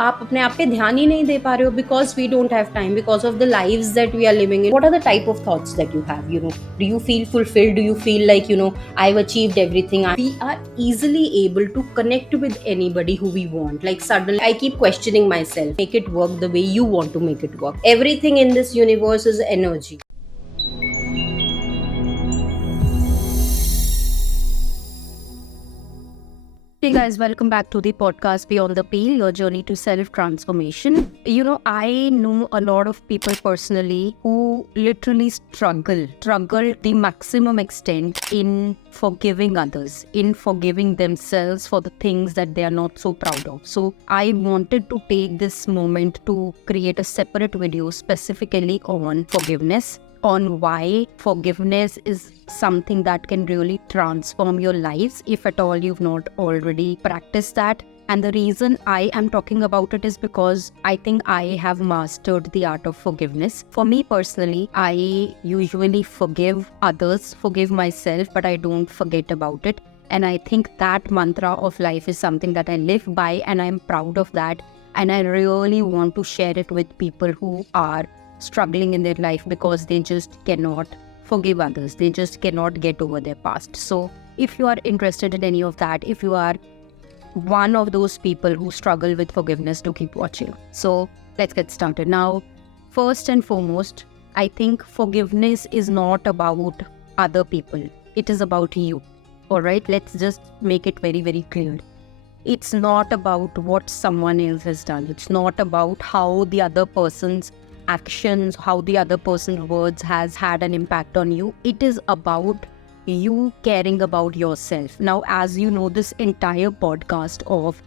आप अपने आप पे ध्यान ही नहीं दे पा रहे हो because we don't have time, because of the lives that we are living in. What are the type of thoughts that you have? Do you feel fulfilled? Do you feel like, I've achieved everything? We are easily able to connect with anybody who we want. Like suddenly I keep questioning myself, make it work the way you want to make it work. Everything in this universe is energy. Hey guys, welcome back to the podcast Beyond the Pale, your journey to self transformation. I know a lot of people personally who literally struggle the maximum extent in forgiving others, in forgiving themselves for the things that they are not so proud of. So, I wanted to take this moment to create a separate video specifically on forgiveness, on why forgiveness is something that can really transform your lives if at all you've not already practiced that. And the reason I am talking about it is because I think I have mastered the art of forgiveness. For me personally, I usually forgive others, forgive myself, but I don't forget about it. And I think that mantra of life is something that I live by, and I'm proud of that. And I really want to share it with people who are struggling in their life because they just cannot forgive others. They just cannot get over their past. So if you are interested in any of that, if you are one of those people who struggle with forgiveness, do keep watching. So let's get started. Now, first and foremost, I think forgiveness is not about other people. It is about you. All right, let's just make it very, very clear. It's not about what someone else has done. It's not about how the other person's actions, how the other person's words has had an impact on you. It is about you caring about yourself. Now, as you know, this entire podcast of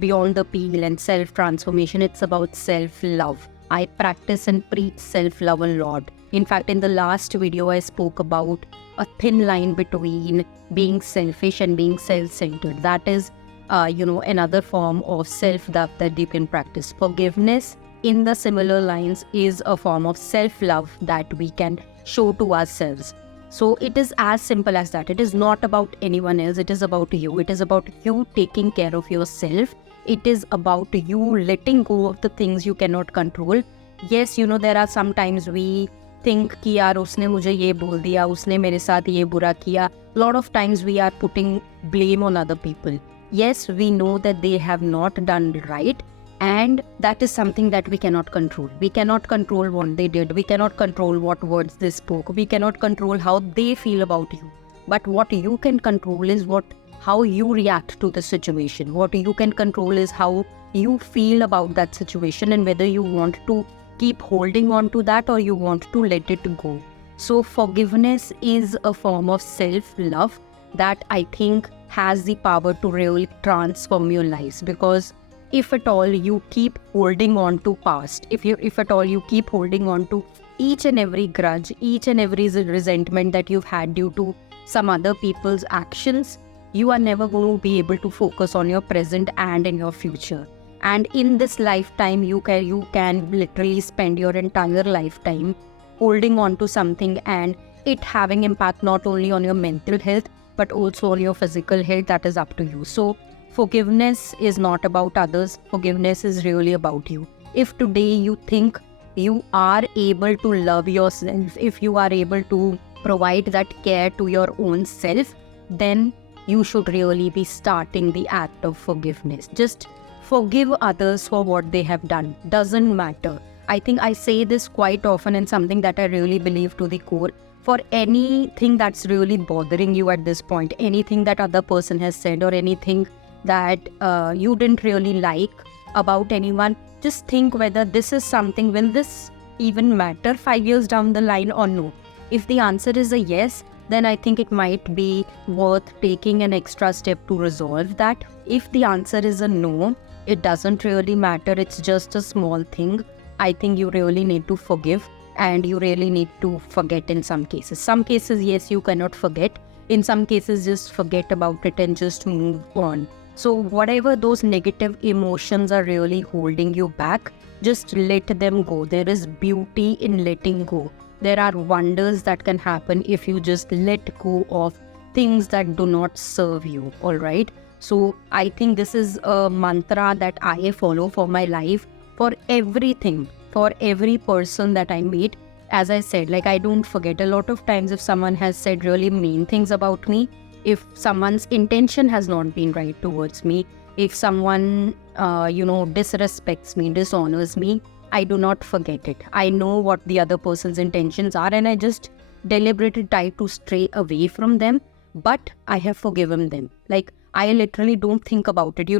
Beyond the Peel and self-transformation, it's about self-love. I practice and preach self-love a lot. In fact, in the last video, I spoke about a thin line between being selfish and being self-centered. That is, another form of self-love that you can practice. Forgiveness in the similar lines is a form of self-love that we can show to ourselves. So it is as simple as that. It is not about anyone else. It is about you. It is about you taking care of yourself. It is about you letting go of the things you cannot control. Yes, there are sometimes we think कि यार उसने मुझे ये बोल दिया, उसने मेरे साथ ये बुरा किया. Lot of times we are putting blame on other people. Yes, we know that they have not done right. And that is something that we cannot control. We cannot control what they did. We cannot control what words they spoke. We cannot control how they feel about you. But what you can control is how you react to the situation. What you can control is how you feel about that situation and whether you want to keep holding on to that or you want to let it go. So forgiveness is a form of self-love that I think has the power to really transform your lives, because if at all you keep holding on to past, if at all you keep holding on to each and every grudge, each and every resentment that you've had due to some other people's actions, you are never going to be able to focus on your present and in your future. And in this lifetime, you can literally spend your entire lifetime holding on to something and it having impact not only on your mental health but also on your physical health. That is up to you. So forgiveness is not about others. Forgiveness is really about you. If today you think you are able to love yourself, if you are able to provide that care to your own self, then you should really be starting the act of forgiveness. Just forgive others for what they have done. Doesn't matter. I think I say this quite often and something that I really believe to the core. For anything that's really bothering you at this point, anything that other person has said or anything that you didn't really like about anyone, just think whether this is something, will this even matter 5 years down the line or no. If the answer is a yes, then I think it might be worth taking an extra step to resolve that. If the answer is a no, it doesn't really matter, it's just a small thing, I think you really need to forgive and you really need to forget in some cases. Some cases, yes, you cannot forget. In some cases, just forget about it and just move on. So whatever those negative emotions are really holding you back, just let them go. There is beauty in letting go. There are wonders that can happen if you just let go of things that do not serve you, all right? So I think this is a mantra that I follow for my life, for everything, for every person that I meet. As I said, like, I don't forget. A lot of times if someone has said really mean things about me, if someone's intention has not been right towards me, if someone, disrespects me, dishonors me, I do not forget it. I know what the other person's intentions are, and I just deliberately try to stray away from them. But I have forgiven them. Like, I literally don't think about it.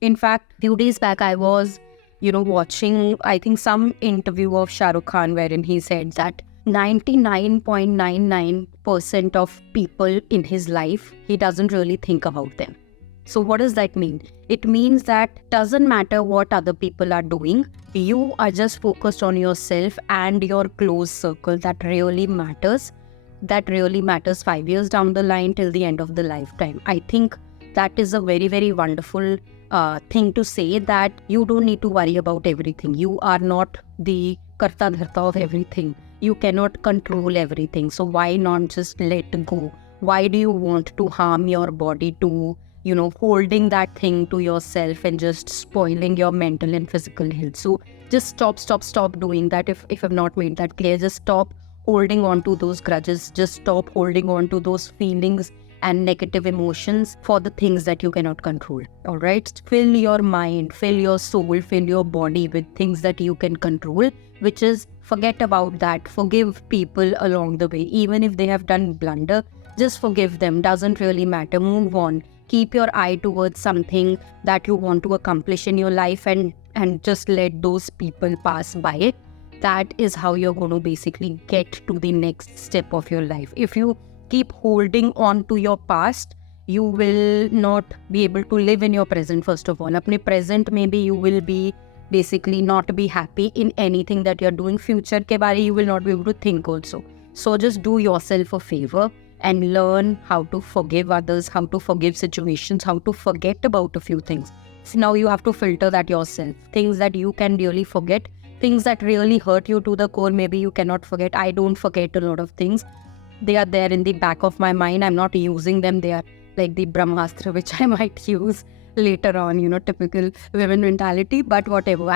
In fact, few days back, I was watching, I think, some interview of Shah Rukh Khan wherein he said that 99.99% of people in his life, he doesn't really think about them. So what does that mean? It means that doesn't matter what other people are doing, you are just focused on yourself and your close circle. That really matters. That really matters 5 years down the line till the end of the lifetime. I think that is a very, very wonderful thing to say, that you don't need to worry about everything. You are not the karta dharta of everything. You cannot control everything. So why not just let go? Why do you want to harm your body to, holding that thing to yourself and just spoiling your mental and physical health? So just stop doing that. If I've not made that clear, just stop holding on to those grudges. Just stop holding on to those feelings and negative emotions for the things that you cannot control. All right, fill your mind, fill your soul, fill your body with things that you can control, which is, forget about that. Forgive people along the way. Even if they have done blunder, just forgive them. Doesn't really matter. Move on. Keep your eye towards something that you want to accomplish in your life, and just let those people pass by. That is how you're going to basically get to the next step of your life. If you keep holding on to your past, you will not be able to live in your present. First of all, apne present maybe you will be basically not be happy in anything that you're doing. Future ke bare you will not be able to think also. So just do yourself a favor and learn how to forgive others, how to forgive situations, how to forget about a few things. So now you have to filter that yourself. Things that you can really forget, things that really hurt you to the core, maybe you cannot forget. I don't forget a lot of things. They are there in the back of my mind. I'm not using them. They are like the Brahmastra, which I might use later on, typical women mentality. But whatever.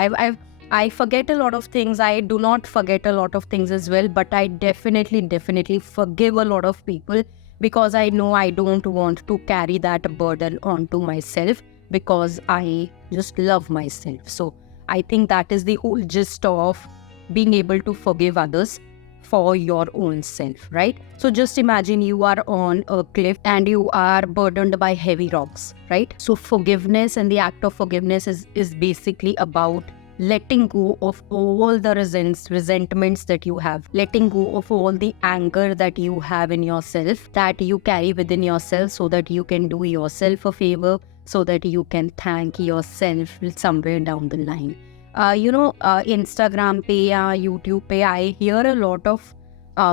I forget a lot of things. I do not forget a lot of things as well. But I definitely forgive a lot of people, because I know I don't want to carry that burden onto myself, because I just love myself. So I think that is the whole gist of being able to forgive others for your own self, right? So just imagine you are on a cliff and you are burdened by heavy rocks, right? So forgiveness and the act of forgiveness is basically about letting go of all the resentments that you have, letting go of all the anger that you have in yourself, that you carry within yourself, so that you can do yourself a favor, so that you can thank yourself somewhere down the line. Instagram pe ya YouTube pe, I hear a lot of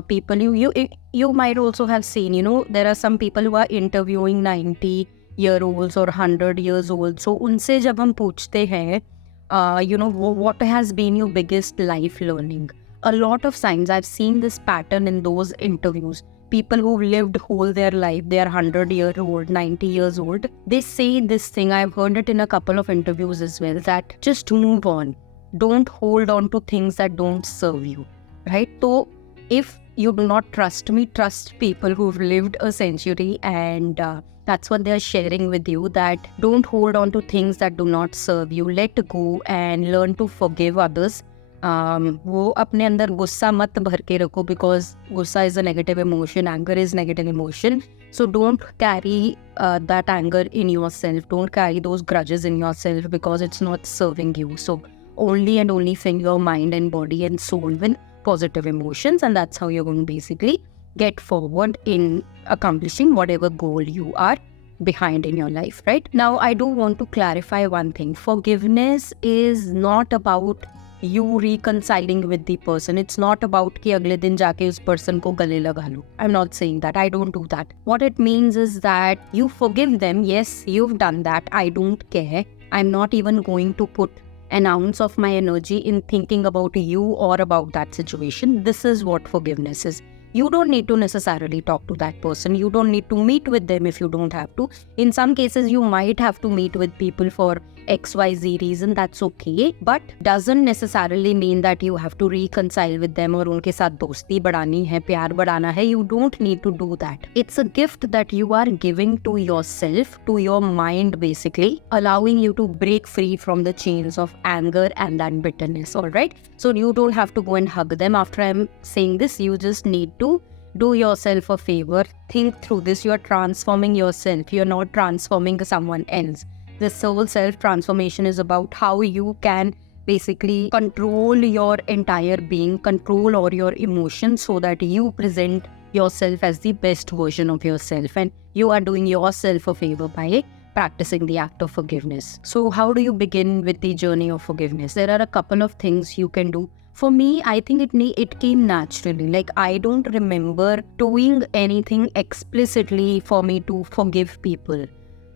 people. You might also have seen, there are some people who are interviewing 90-year-olds or 100 years old. So unse jab hum पूछते हैं, what has been your biggest life learning? A lot of signs, I've seen this pattern in those interviews. People who've lived whole their life, they are 100-year-old, 90 years old. They say this thing, I've heard it in a couple of interviews as well, that just move on. Don't hold on to things that don't serve you, right? So if you do not trust me, trust people who've lived a century, and that's what they're sharing with you, that don't hold on to things that do not serve you. Let go and learn to forgive others. वो अपने अंदर गुस्सा मत भर के रखो, because गुस्सा is a negative emotion, anger is negative emotion. So don't carry that anger in yourself. Don't carry those grudges in yourself, because it's not serving you. So only and only fill your mind and body and soul with positive emotions, and that's how you're going to basically get forward in accomplishing whatever goal you are behind in your life, right? Now, I do want to clarify one thing. Forgiveness is not about you reconciling with the person. It's not about कि अगले दिन जाके उस person को गले लगा लो. I'm not saying that. I don't do that. What it means is that you forgive them. Yes, you've done that. I don't care. I'm not even going to put an ounce of my energy in thinking about you or about that situation. This is what forgiveness is. You don't need to necessarily talk to that person. You don't need to meet with them if you don't have to. In some cases, you might have to meet with people for XYZ reason, that's okay. But doesn't necessarily mean that you have to reconcile with them और उनके साथ दोस्ती बढ़ानी है, प्यार बढ़ाना है. You don't need to do that. It's a gift that you are giving to yourself, to your mind basically, allowing you to break free from the chains of anger and that bitterness, alright? So you don't have to go and hug them after I'm saying this. You just need to do yourself a favor. Think through this. You are transforming yourself. You're not transforming someone else. This whole self-transformation is about how you can basically control your entire being, control all your emotions so that you present yourself as the best version of yourself. And you are doing yourself a favor by practicing the act of forgiveness. So how do you begin with the journey of forgiveness? There are a couple of things you can do. For me, I think it came naturally. Like, I don't remember doing anything explicitly for me to forgive people.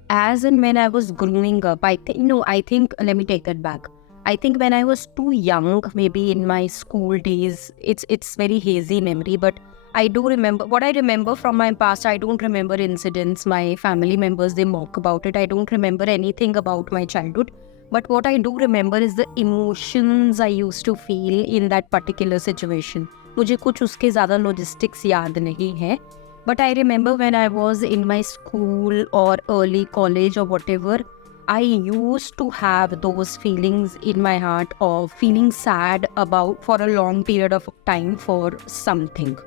As and when I was growing up, let me take that back. I think when I was too young, maybe in my school days, it's very hazy memory, but I do remember, what I remember from my past, I don't remember incidents, my family members, they mock about it. I don't remember anything about my childhood. But what I do remember is the emotions I used to feel in that particular situation. मुझे कुछ उसके ज़्यादा logistics याद नहीं है. But I remember when I was in my school or early college or whatever, I used to have those feelings in my heart of feeling sad about for a long period of time for something.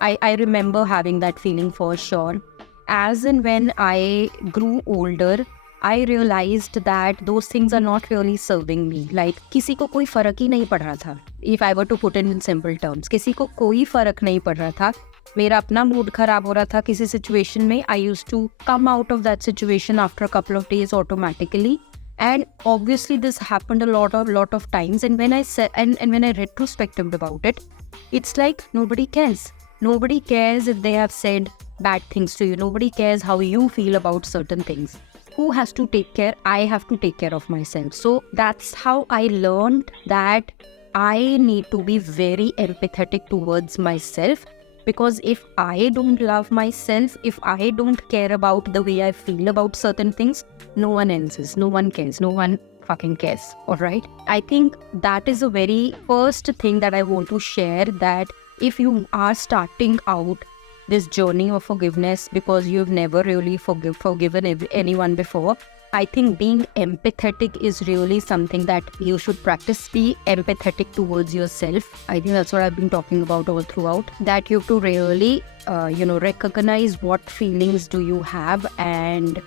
I remember having that feeling for sure. As and when I grew older, I realized that those things are not really serving me. Like, किसी को कोई फर्क ही नहीं पड़ रहा था. If I were to put it in simple terms, किसी को कोई फर्क नहीं पड़ रहा था. मेरा अपना मूड खराब हो रहा था किसी सिचुएशन में. I used to come out of that situation after a couple of days automatically. And obviously this happened a lot of times. And when I said and when I retrospective about it, it's like nobody cares. Nobody cares if they have said bad things to you. Nobody cares how you feel about certain things. Who has to take care? I have to take care of myself. So that's how I learned that I need to be very empathetic towards myself. Because if I don't love myself, if I don't care about the way I feel about certain things, no one else is. No one cares. No one fucking cares. Alright? I think that is the very first thing that I want to share, that if you are starting out this journey of forgiveness because you've never really forgiven anyone before, I think being empathetic is really something that you should practice. Be empathetic towards yourself. I think that's what I've been talking about all throughout. That you have to really, recognize what feelings do you have and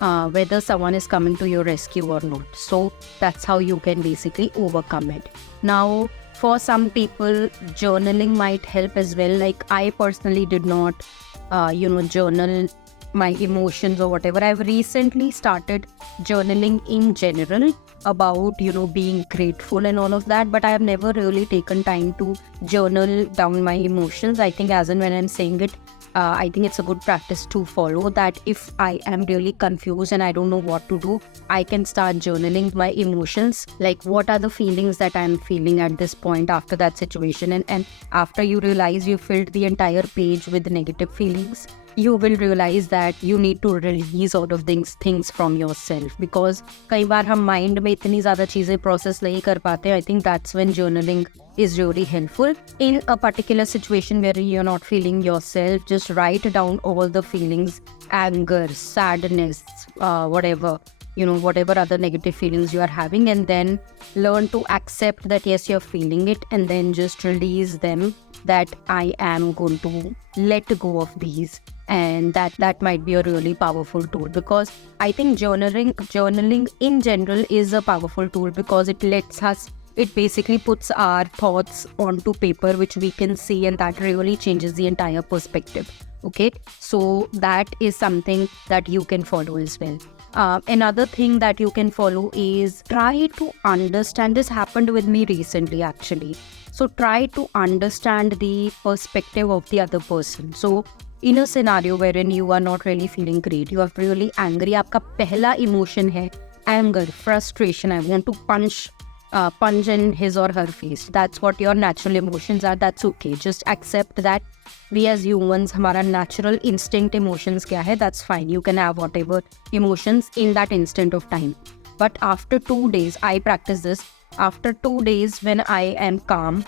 whether someone is coming to your rescue or not. So that's how you can basically overcome it. Now, for some people, journaling might help as well. Like, I personally did not, journal my emotions or whatever. I've recently started journaling in general about, being grateful and all of that. But I have never really taken time to journal down my emotions. I think as and when I'm saying it, I think it's a good practice to follow, that if I am really confused and I don't know what to do, I can start journaling my emotions. Like, what are the feelings that I'm feeling at this point after that situation? And after you realize you filled the entire page with negative feelings, you will realize that you need to release all of these things from yourself. Because कई बार हम mind में इतनी ज़्यादा चीज़ें process नहीं कर पाते. I think that's when journaling is really helpful. In a particular situation where you're not feeling yourself, just write down all the feelings, anger, sadness, whatever other negative feelings you are having, and then learn to accept that yes, you're feeling it, and then just release them, that I am going to let go of these. And that might be a really powerful tool, because I think journaling in general is a powerful tool, because it basically puts our thoughts onto paper, which we can see, and that really changes the entire perspective. Okay, so that is something that you can follow as well. Another thing that you can follow is try to understand. This happened with me recently actually. So try to understand the perspective of the other person. So in a scenario wherein you are not really feeling great, you are really angry, आपका पहला emotion है anger, frustration, I want to punch punch in his or her face. That's what your natural emotions are. That's okay. Just accept that we as humans, हमारा natural instinct emotions क्या है? That's fine. You can have whatever emotions in that instant of time. But after 2 days, I practice this. After 2 days, when I am calm,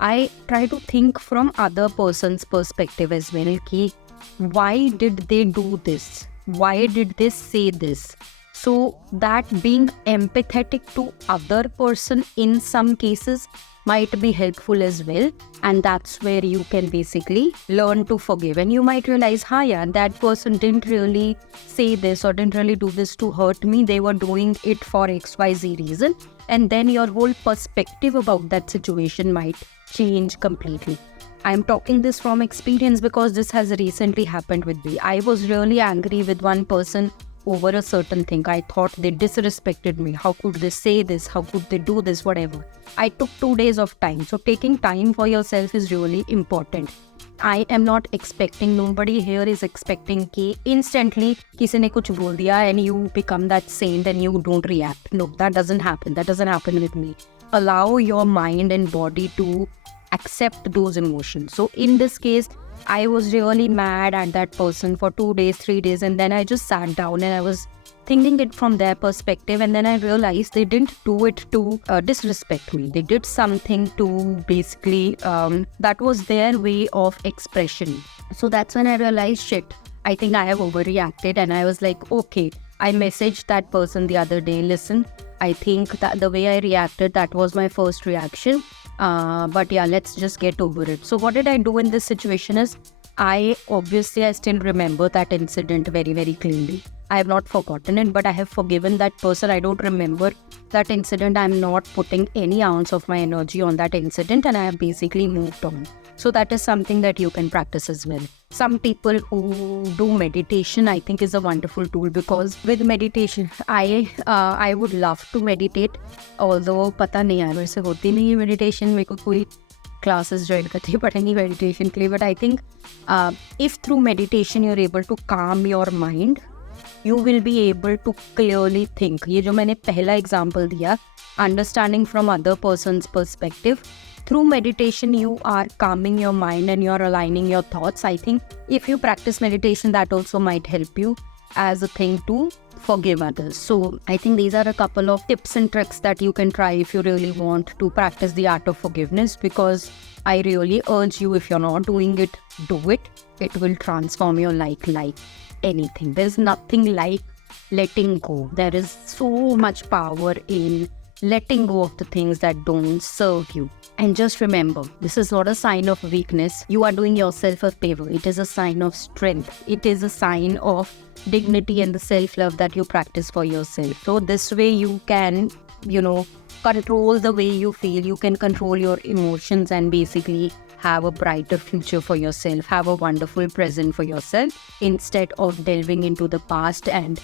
I try to think from other person's perspective as well. Ki, why did they do this? Why did they say this? So that being empathetic to other person in some cases might be helpful as well. And that's where you can basically learn to forgive. And you might realize, yeah, that person didn't really say this or didn't really do this to hurt me. They were doing it for XYZ reason. And then your whole perspective about that situation might change completely. I'm talking this from experience because this has recently happened with me. I was really angry with one person over a certain thing. I thought they disrespected me. How could they say this? How could they do this? Whatever. I took 2 days of time. So taking time for yourself is really important. I am not expecting, nobody here is expecting कि instantly किसी ने कुछ बोल दिया and you become that saint and you don't react. No, that doesn't happen. That doesn't happen with me. Allow your mind and body to accept those emotions. So in this case, I was really mad at that person for 2 days, 3 days, and then I just sat down and I was thinking it from their perspective, and then I realized they didn't do it to disrespect me. They did something to basically, that was their way of expression. So that's when I realized, shit, I think I have overreacted, and I was like, okay, I messaged that person the other day, listen, I think that the way I reacted, that was my first reaction. But yeah, let's just get over it. So what did I do in this situation is, I still remember that incident very, very clearly. I have not forgotten it, but I have forgiven that person. I don't remember that incident. I'm not putting any ounce of my energy on that incident, and I have basically moved on. So that is something that you can practice as well. Some people who do meditation, I think, is a wonderful tool, because with meditation, I would love to meditate. Although पता नहीं यार, वैसे होती नहीं है meditation. मेरे को कोई classes join करती है पढ़ेंगी meditation के लिए. But I think if through meditation you're able to calm your mind, you will be able to clearly think. ये जो मैंने पहला example दिया, understanding from other person's perspective. Through meditation, you are calming your mind and you're aligning your thoughts. I think if you practice meditation, that also might help you as a thing to forgive others. So I think these are a couple of tips and tricks that you can try if you really want to practice the art of forgiveness, because I really urge you, if you're not doing it, do it. It will transform your life like anything. There's nothing like letting go. There is so much power in letting go of the things that don't serve you. And just remember, this is not a sign of weakness. You are doing yourself a favor. It is a sign of strength. It is a sign of dignity and the self-love that you practice for yourself. So this way you can, control the way you feel. You can control your emotions and basically have a brighter future for yourself. Have a wonderful present for yourself, instead of delving into the past and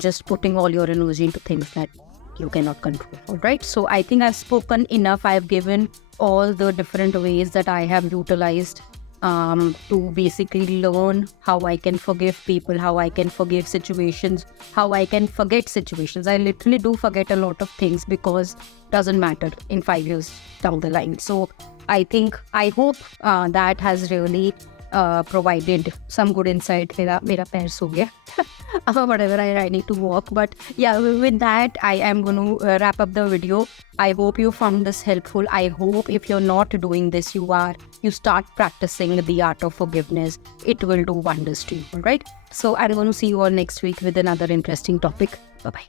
just putting all your energy into things that you cannot control. All right. So I think I've spoken enough. I've given all the different ways that I have utilized to basically learn how I can forgive people, how I can forgive situations, how I can forget situations. I literally do forget a lot of things because it doesn't matter in 5 years down the line. So I hope that has really provided some good insight. Mera pair so gaya. Whatever, I need to walk. But yeah, with that, I am going to wrap up the video. I hope you found this helpful. I hope if you're not doing this, you start practicing the art of forgiveness. It will do wonders to you. All right. So I'm going to see you all next week with another interesting topic. Bye-bye.